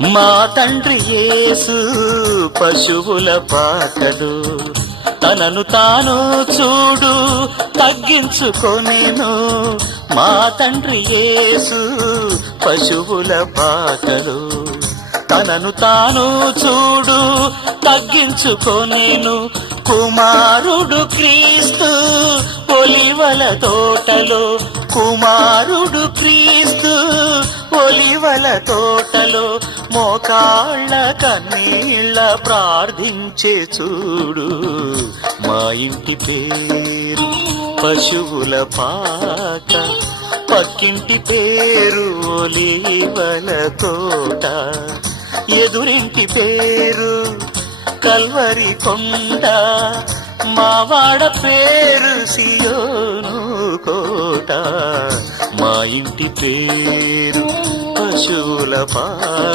మా తండ్రి యేసు పశువుల పాకలు తనను తాను చూడు తగ్గించుకొనెను. మా తండ్రి యేసు పశువుల పాకలు తనను తాను చూడు తగ్గించుకొనెను. కుమారుడు క్రీస్తు ఒలివల తోటలో, కుమారుడు క్రీస్తు ఒలివల తోటలో మోకాళ్ళ కన్నీళ్ళ ప్రార్థించే చూడు. మా ఇంటి పేరు పశువుల పాక, పక్కింటి పేరు ఒలివల తోట, ఎదురింటి పేరు కల్వరి కొండ, మావాడ పేరు సియోను కోట. మా ఇంటి పేరు పశువుల పాక.